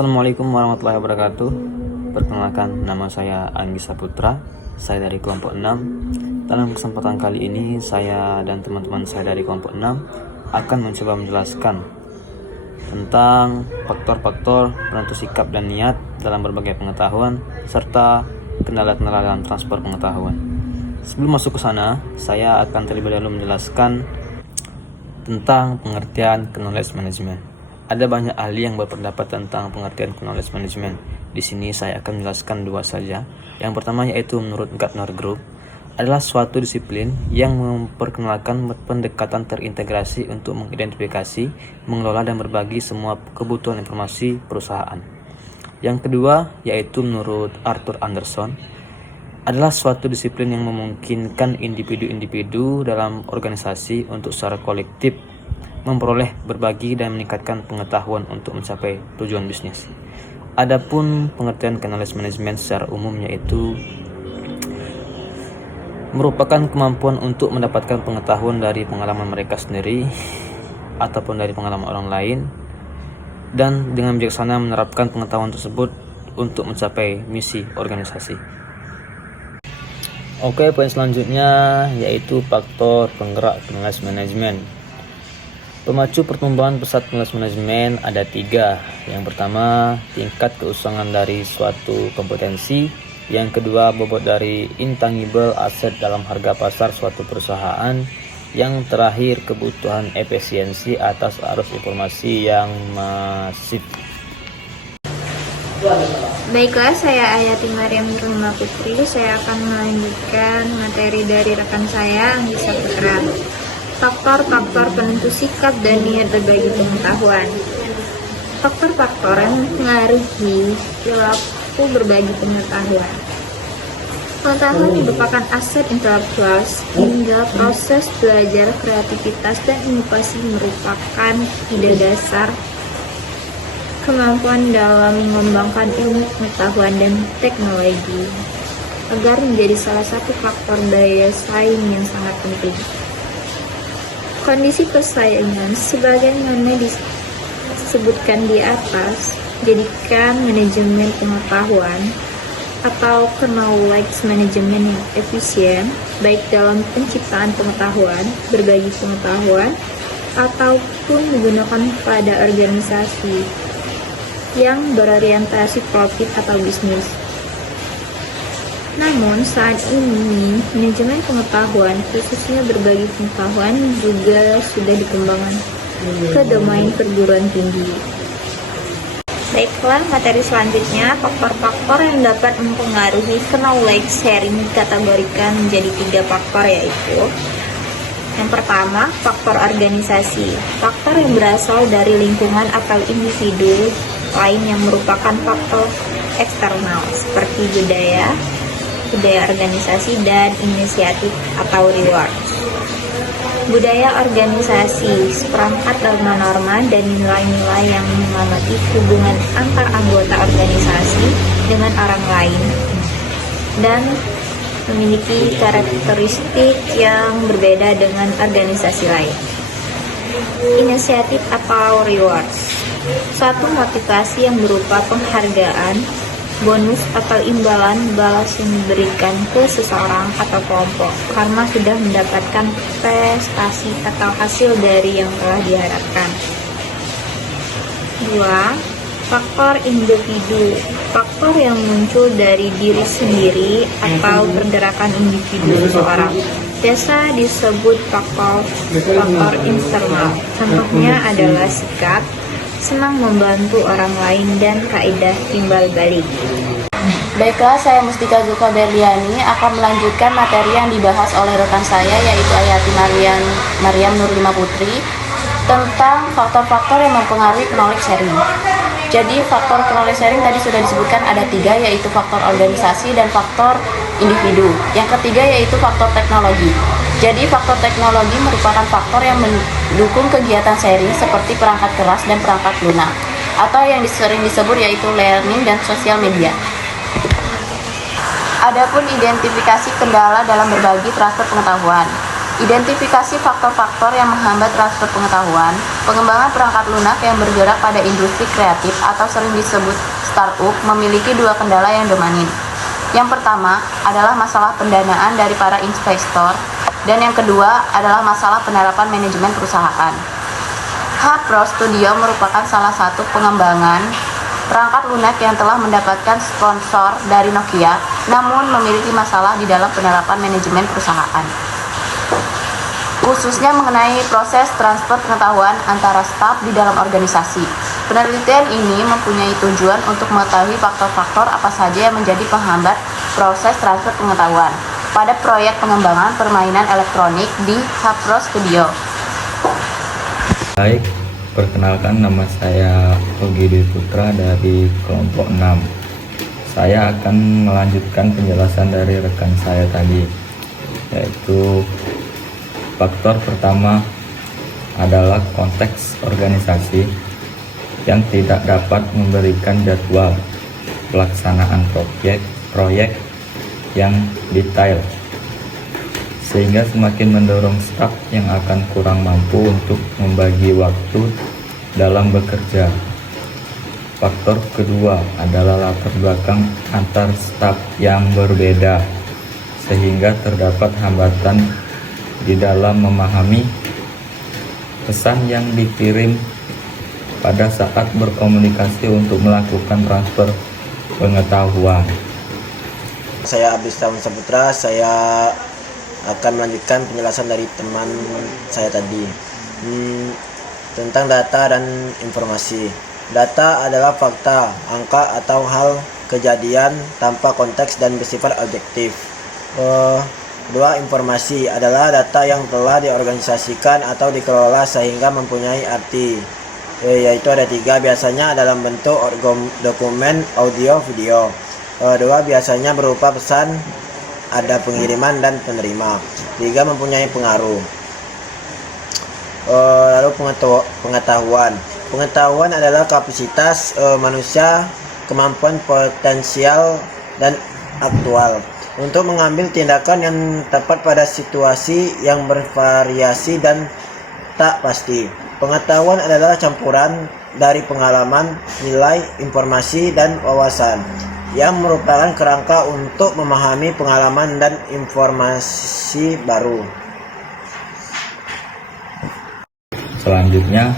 Assalamualaikum warahmatullahi wabarakatuh. Perkenalkan, nama saya Anggi Saputra. Saya dari kelompok 6. Dalam kesempatan kali ini, saya dan teman-teman saya dari kelompok 6 akan mencoba menjelaskan tentang faktor-faktor penentu sikap dan niat dalam berbagai pengetahuan serta kendala-kendala dalam transfer pengetahuan. Sebelum masuk ke sana, saya akan terlebih dahulu menjelaskan tentang pengertian knowledge management. Ada banyak ahli yang berpendapat tentang pengertian knowledge management. Di sini saya akan menjelaskan dua saja. Yang pertama yaitu menurut Gartner Group adalah suatu disiplin yang memperkenalkan pendekatan terintegrasi untuk mengidentifikasi, mengelola dan berbagi semua kebutuhan informasi perusahaan. Yang kedua yaitu menurut Arthur Anderson adalah suatu disiplin yang memungkinkan individu-individu dalam organisasi untuk secara kolektif memperoleh, berbagi, dan meningkatkan pengetahuan untuk mencapai tujuan bisnis. Adapun pengertian knowledge management secara umum yaitu merupakan kemampuan untuk mendapatkan pengetahuan dari pengalaman mereka sendiri ataupun dari pengalaman orang lain dan dengan bijaksana menerapkan pengetahuan tersebut untuk mencapai misi organisasi. Oke, poin selanjutnya yaitu faktor penggerak knowledge management. Pemacu pertumbuhan pesat knowledge management ada 3. Yang pertama, tingkat keusangan dari suatu kompetensi. Yang kedua, bobot dari intangible asset dalam harga pasar suatu perusahaan. Yang terakhir, kebutuhan efisiensi atas arus informasi yang masif. Baiklah, saya Ayati Mariam Nurlima Putri. Saya akan melanjutkan materi dari rekan saya, Anggi Saputra. Faktor-faktor penentu sikap dan niat berbagi pengetahuan. Faktor-faktor yang mempengaruhi perilaku berbagi pengetahuan. Pengetahuan merupakan aset intelektual hingga proses belajar, kreativitas, dan inovasi merupakan ide dasar kemampuan dalam mengembangkan ilmu pengetahuan dan teknologi agar menjadi salah satu faktor daya saing yang sangat penting. Kondisi persaingan sebagaimana disebutkan di atas jadikan manajemen pengetahuan atau knowledge management yang efisien baik dalam penciptaan pengetahuan, berbagi pengetahuan, ataupun digunakan pada organisasi yang berorientasi profit atau bisnis. Namun saat ini manajemen pengetahuan, khususnya berbagi pengetahuan, juga sudah dikembangkan ke domain perguruan tinggi. Baiklah, materi selanjutnya, faktor-faktor yang dapat mempengaruhi knowledge sharing dikategorikan menjadi 3 faktor, yaitu yang pertama, faktor organisasi. Faktor yang berasal dari lingkungan atau individu lain yang merupakan faktor eksternal seperti budaya organisasi, dan inisiatif atau reward. Budaya organisasi, seperangkat norma-norma dan nilai-nilai yang mengamati hubungan antar anggota organisasi dengan orang lain dan memiliki karakteristik yang berbeda dengan organisasi lain. Inisiatif atau rewards, suatu motivasi yang berupa penghargaan, bonus atau imbalan balas yang diberikan ke seseorang atau kelompok karena sudah mendapatkan prestasi atau hasil dari yang telah diharapkan. 2. Faktor individu, faktor yang muncul dari diri sendiri atau pergerakan individu seseorang. Biasa disebut faktor internal. Contohnya adalah sikap, senang membantu orang lain, dan kaidah timbal balik. Baiklah, saya Mustika Zulfa Berliani akan melanjutkan materi yang dibahas oleh rekan saya yaitu Ayati Mariam Nurlima Putri tentang faktor-faktor yang mempengaruhi knowledge sharing. Jadi faktor knowledge sharing tadi sudah disebutkan ada 3, yaitu faktor organisasi dan faktor individu. Yang ketiga yaitu faktor teknologi. Jadi faktor teknologi merupakan faktor yang mendukung kegiatan sharing seperti perangkat keras dan perangkat lunak, atau yang sering disebut yaitu learning dan sosial media. Adapun identifikasi kendala dalam berbagi transfer pengetahuan. Identifikasi faktor-faktor yang menghambat transfer pengetahuan, pengembangan perangkat lunak yang bergerak pada industri kreatif atau sering disebut startup memiliki dua kendala yang dominan. Yang pertama adalah masalah pendanaan dari para investor, dan yang kedua adalah masalah penerapan manajemen perusahaan. H-Pro Studio merupakan salah satu pengembangan perangkat lunak yang telah mendapatkan sponsor dari Nokia, namun memiliki masalah di dalam penerapan manajemen perusahaan, khususnya mengenai proses transfer pengetahuan antara staf di dalam organisasi. Penelitian ini mempunyai tujuan untuk mengetahui faktor-faktor apa saja yang menjadi penghambat proses transfer pengetahuan pada proyek pengembangan permainan elektronik di H-Pro Studio. Baik, perkenalkan nama saya Ogi Dwi Putra dari kelompok 6. Saya akan melanjutkan penjelasan dari rekan saya tadi, yaitu faktor pertama adalah konteks organisasi yang tidak dapat memberikan jadwal pelaksanaan proyek yang detail, sehingga semakin mendorong staf yang akan kurang mampu untuk membagi waktu dalam bekerja. Faktor kedua adalah latar belakang antar staf yang berbeda, sehingga terdapat hambatan di dalam memahami pesan yang dikirim pada saat berkomunikasi untuk melakukan transfer pengetahuan. Saya Abdus Saputra, saya akan melanjutkan penjelasan dari teman saya tadi tentang data dan informasi. Data adalah fakta, angka atau hal kejadian tanpa konteks dan bersifat objektif. Kedua, informasi adalah data yang telah diorganisasikan atau dikelola sehingga mempunyai arti, yaitu ada 3, biasanya dalam bentuk dokumen, audio, video. Kedua, biasanya berupa pesan, ada pengiriman dan penerima. 3, mempunyai pengaruh. Lalu pengetahuan. Pengetahuan adalah kapasitas manusia, kemampuan potensial dan aktual untuk mengambil tindakan yang tepat pada situasi yang bervariasi dan tak pasti. Pengetahuan adalah campuran dari pengalaman, nilai, informasi, dan wawasan yang merupakan kerangka untuk memahami pengalaman dan informasi baru. Selanjutnya,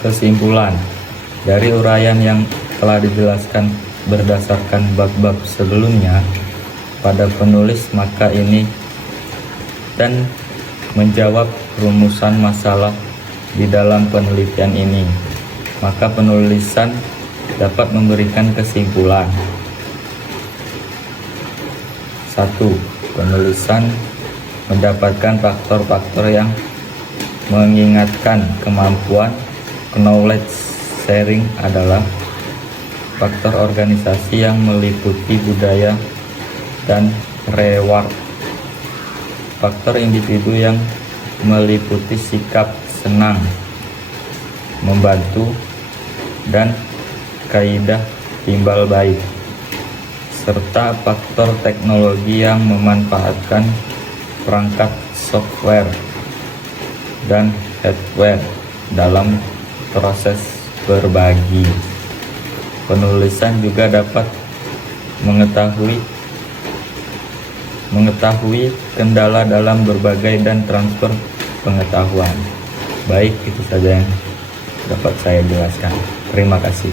kesimpulan dari uraian yang telah dijelaskan berdasarkan bab-bab sebelumnya pada penulis maka ini dan menjawab rumusan masalah di dalam penelitian ini, maka penulisan dapat memberikan kesimpulan. 1. Penulisan mendapatkan faktor-faktor yang mengingatkan kemampuan knowledge sharing adalah faktor organisasi yang meliputi budaya dan reward. Faktor individu yang meliputi sikap senang, membantu, dan kaidah timbal baik, serta faktor teknologi yang memanfaatkan perangkat software dan hardware dalam proses berbagi. Penulisan juga dapat mengetahui kendala dalam berbagai dan transfer pengetahuan. Baik, itu saja yang dapat saya jelaskan. Terima kasih.